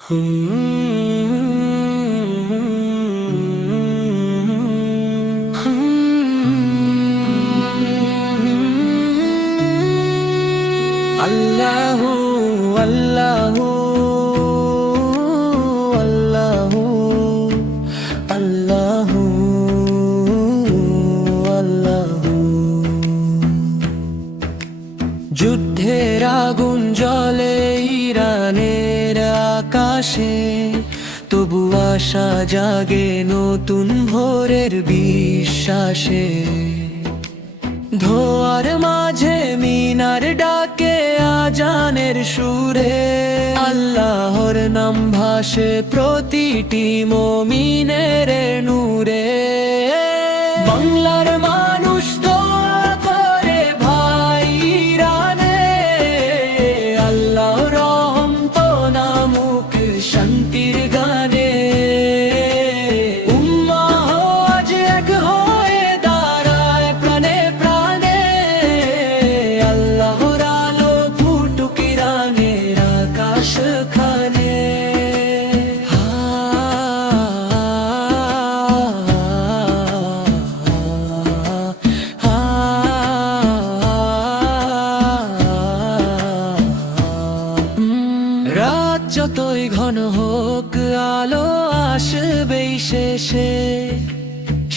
আল্লাহু আল্লাহু আল্লাহু আল্লাহু আল্লাহু। যুদ্ধের আগুন জ্বলে ইরানের আকাশে, তবু আশা জাগে নতুন ভোরের বিশ্বাসে। ধোয়ার মাঝে মিনার ডাকে আজানের সুরে, আল্লাহর নাম ভাসে প্রতিটি মুমিনের নূরে। বাংলার মানুষ দোয়া করে ভাই ইরানে, আল্লাহ রহমত নামুক শান্তির গানে। রাত যতই ঘন হোক আলো আসবেই শেষে,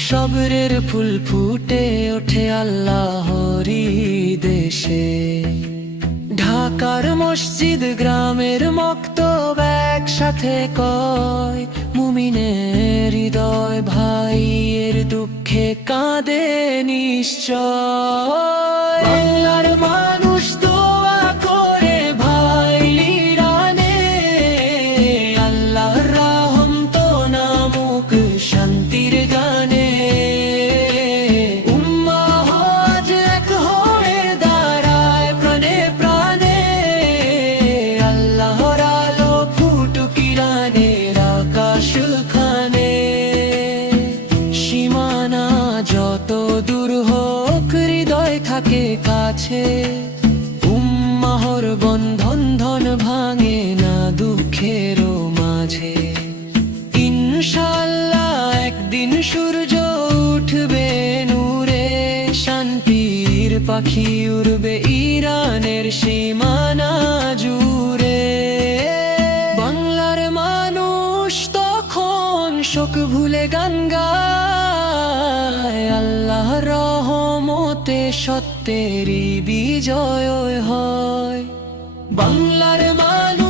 সবরের ফুল ফুটে ওঠে আল্লাহরই দেশে। ঢাকার মসজিদ গ্রামের মক্তব একসাথে কয়, মুমিনের হৃদয় ভাইয়ের দুঃখে কাঁদে নিশ্চয়। বাংলার মানুষ দোয়া করে ভাই ইরানে, আল্লাহর রহমত নামুক শান্তির গানে। উম্মাহ আজ এক হয়ে দাঁড়ায় প্রাণে প্রাণে, আল্লাহর আলো ফুটুক ইরানের আকাশ খানে। সীমানা যত দূর হোক হৃদয় থাকে কাছে, উম্মাহর বন্ধন ধন ভাঙে না দুঃখের মাঝে। ইনশাআল্লাহ একদিন সূর্য উঠবে নূরে, শান্তির পাখি উড়বে ইরানের সীমানা জুড়ে। বাংলার মানুষ তখন শোক ভুলে গান গায়, আল্লাহর রহমতে সত্যেরই বিজয় হয়। বাংলার মানুষ